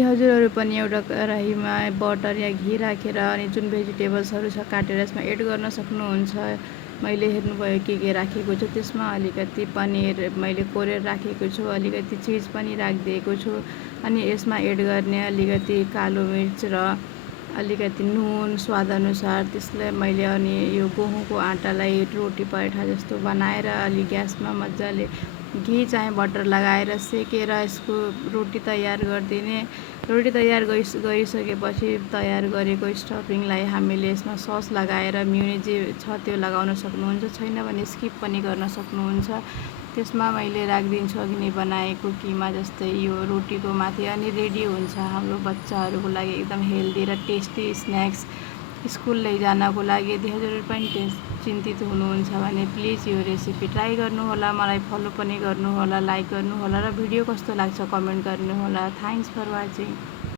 हजुरहरू पनि एउटा कराहीमा बटर या घी राखेर अनि जुन भेजिटेबल्सहरू छ काटेर यसमा एड गर्न सक्नुहुन्छ। मैले हेर्नुभयो के राखेको छु, त्यसमा अलिकति पनिर मैले कोरेर राखेको छु, अलिकति चिज पनि राखिदिएको छु। अनि यसमा एड गर्ने अलिकति कालो मिर्च र अलिकति नुन स्वादअनुसार। त्यसलाई मैले अनि यो गहुँको आँटालाई रोटी पराठा जस्तो बनाएर अलि ग्यासमा मजाले घी चाहे बटर लगाएर सेकेर यसको रोटी तयार गरिदिने। रोटी तयार गरिसकेपछि तयार गरेको स्टफिङलाई हामीले यसमा सस लगाएर म्युनिज जे छ त्यो लगाउन सक्नुहुन्छ, छैन भने स्किप पनि गर्न सक्नुहुन्छ। त्यसमा मैले राखिदिन्छु अघि नै बनाएको किमा जस्तै यो रोटीको माथि, अनि रेडी हुन्छ हाम्रो बच्चाहरूको लागि एकदम हेल्दी र टेस्टी स्न्याक्स। स्कुल लैजानको लागि यदि हजुरहरू पनि चिन्तित हुनुहुन्छ भने प्लिज यो रेसिपी ट्राई गर्नुहोला, मलाई फलो पनि गर्नुहोला, लाइक गर्नुहोला र भिडियो कस्तो लाग्छ कमेन्ट गर्नुहोला। Thanks for watching.